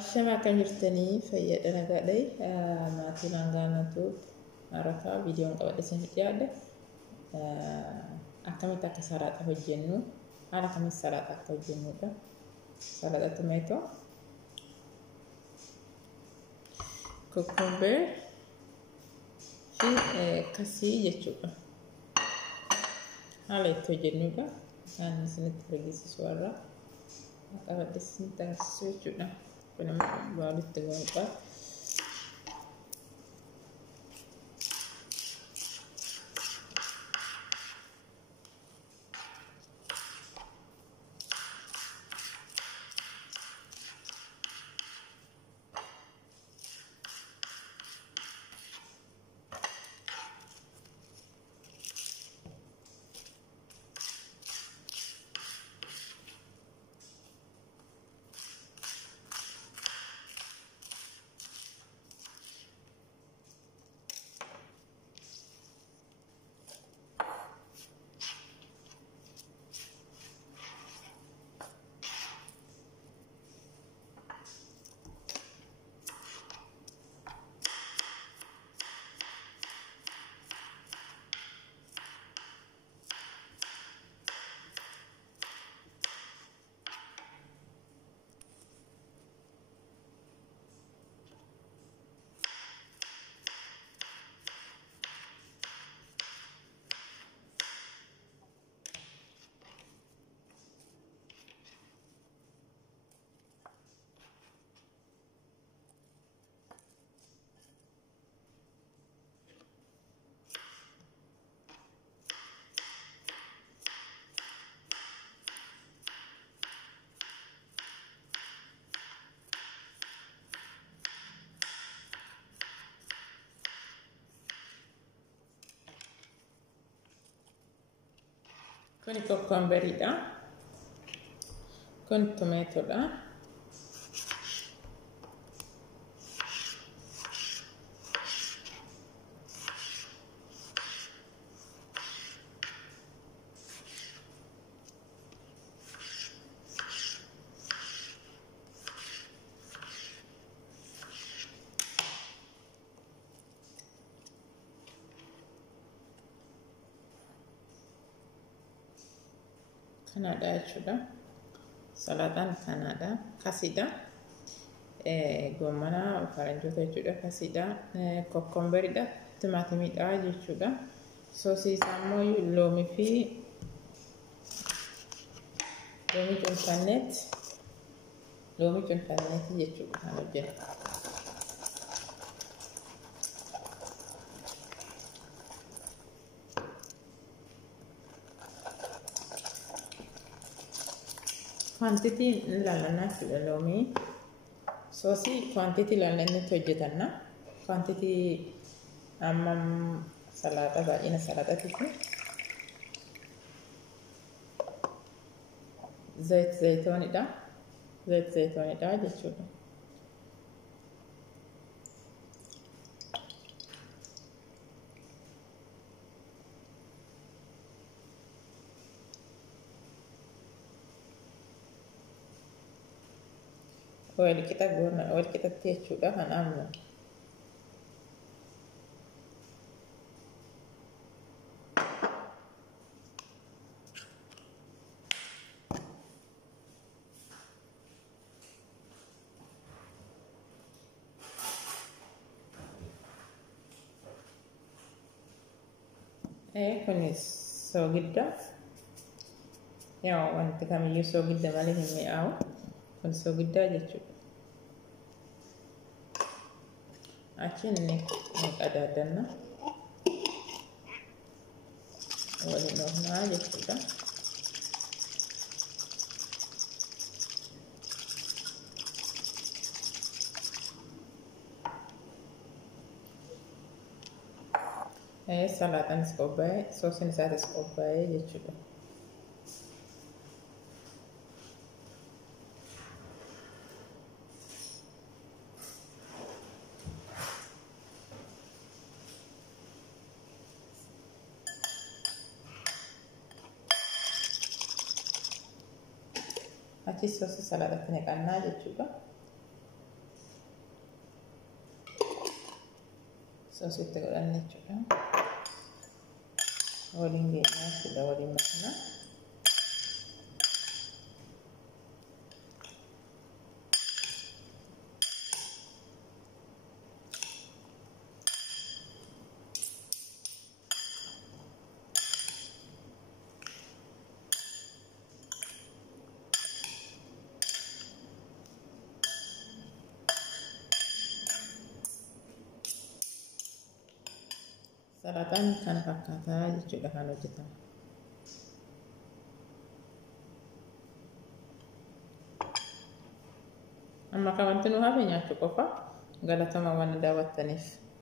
Ashama kan jirtanii fayyadana gadhee maatiin hangaanatu marataa viidiyoon qabadhe sin dhiyaadhe akkamitti akka salaaxa hojjennu haala kamitti salaaxa akka hojjennudha. Salaaxa tomaatoo, cucumber fi kasii jechuudha. Haala itti hojjennudha. Isaan isinitti argisiisu warra qabadhe sin taasisu jechuudha. Kunimmoo baalitti goonudha. Kun cucumberidha. Kun tomatoodha. Kanada jechuudha. Salaaxaan Kanada kasiidha. Gommana faranjoota jechuudha kasiidha. Cucumberidha. Timaatimiidha jechuudha. Soosii isaa immoo loomii fi loomii cuunfanneeti jechuudha kan hojjennu. Quantity lalana lomi sosi quantity lalana hojjetanna quantity ammam salata baay'ina salaataatiif zayitoonidha jechuudha. Oil kita jechuudha kan amnu. Kun soogidda. Yaa wanti kamiyyuu soogidda malee hin mi'aawu. Kun soogidda jechuudha. Achiin ni qadaadanna. Waliin oofnaa jechuudha. Salaaxaanis qophaa'ee, soosiin isaatis qophaa'ee jechuudha. Achi soosii salaaxatti naqannaa jechuudha. soositti godhanne jechuudha. Waliin geenyaa jechuudha, waliin makna. Salaataan kana fakkaataa jechuudha kan hojjetamu. Amma kan wanti nu hafe nyaachuu qofa. Galatoomaa waan daawwattaniif.